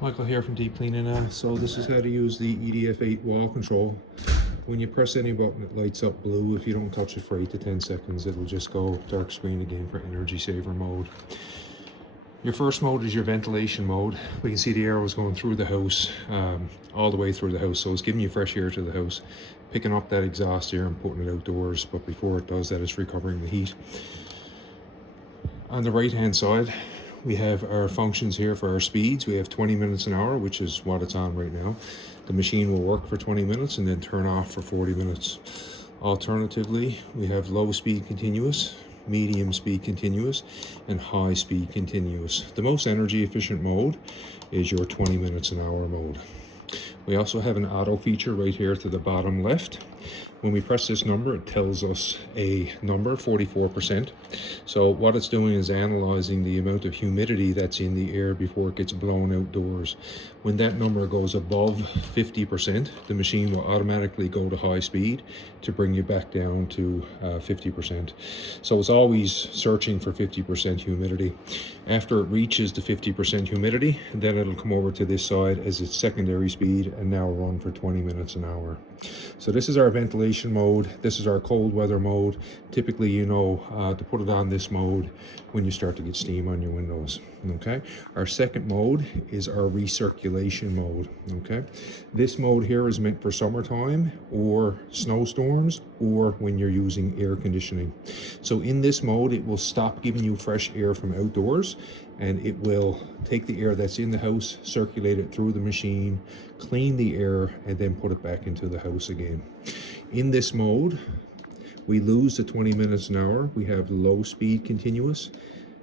Michael here from Deep Cleaning. So this is how to use the EDF8 wall control. When you press any button, it lights up blue. If you don't touch it for 8 to 10 seconds, it'll just go dark screen again for energy saver mode. Your first mode is your ventilation mode. We can see the air was going through the house, all the way through the house. So it's giving you fresh air to the house, picking up that exhaust air and putting it outdoors. But before it does that, it's recovering the heat. On the right hand side, we have our functions here for our speeds. We have 20 minutes an hour, which is what it's on right now. The machine will work for 20 minutes and then turn off for 40 minutes. Alternatively, we have low speed continuous, medium speed continuous, and high speed continuous. The most energy efficient mode is your 20 minutes an hour mode. We also have an auto feature right here to the bottom left. When we press this number, it tells us a number, 44%. So what it's doing is analyzing the amount of humidity that's in the air before it gets blown outdoors. When that number goes above 50%, the machine will automatically go to high speed to bring you back down to 50%. So it's always searching for 50% humidity. After it reaches the 50% humidity, then it'll come over to this side as its secondary speed and now run for 20 minutes an hour. So this is our ventilation mode. This is our cold weather mode. Typically, you know, to put it on this mode when you start to get steam on your windows. Okay. Our second mode is our recirculation mode. Okay. This mode here is meant for summertime or snowstorms or when you're using air conditioning. So in this mode, it will stop giving you fresh air from outdoors, and it will take the air that's in the house, circulate it through the machine, clean the air, and then put it back into the house again. In this mode, we lose the 20 minutes an hour. We have low speed continuous,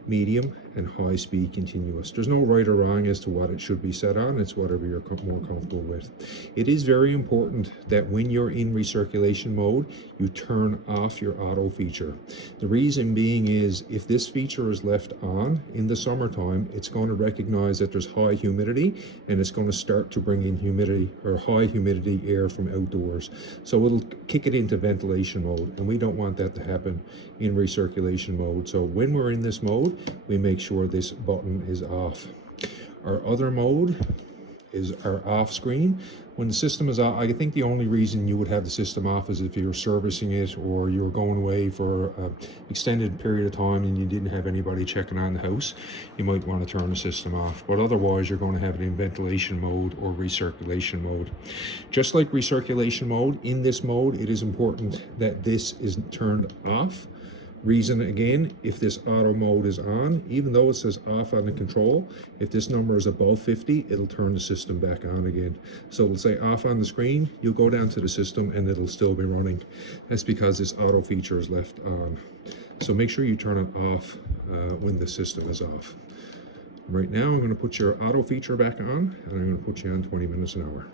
medium, and high speed continuous. There's no right or wrong as to what it should be set on. It's whatever you're more comfortable with. It is very important that when you're in recirculation mode, you turn off your auto feature. The reason being is if this feature is left on in the summertime, it's going to recognize that there's high humidity and it's going to start to bring in humidity or high humidity air from outdoors. So it'll kick it into ventilation mode, and we don't want that to happen in recirculation mode. So when we're in this mode, we make sure this button is off. Our other mode is our off screen. When the system is off, I think the only reason you would have the system off is if you were servicing it or you were going away for an extended period of time and you didn't have anybody checking on the house. You might want to turn the system off, but otherwise you're going to have it in ventilation mode or recirculation mode. Just like recirculation mode, in this mode it is important that this is turned off. Reason again, if this auto mode is on, even though it says off on the control, if this number is above 50, it'll turn the system back on again. So it'll say off on the screen, you'll go down to the system and it'll still be running. That's because this auto feature is left on. So make sure you turn it off when the system is off. Right now, I'm going to put your auto feature back on, and I'm going to put you on 20 minutes an hour.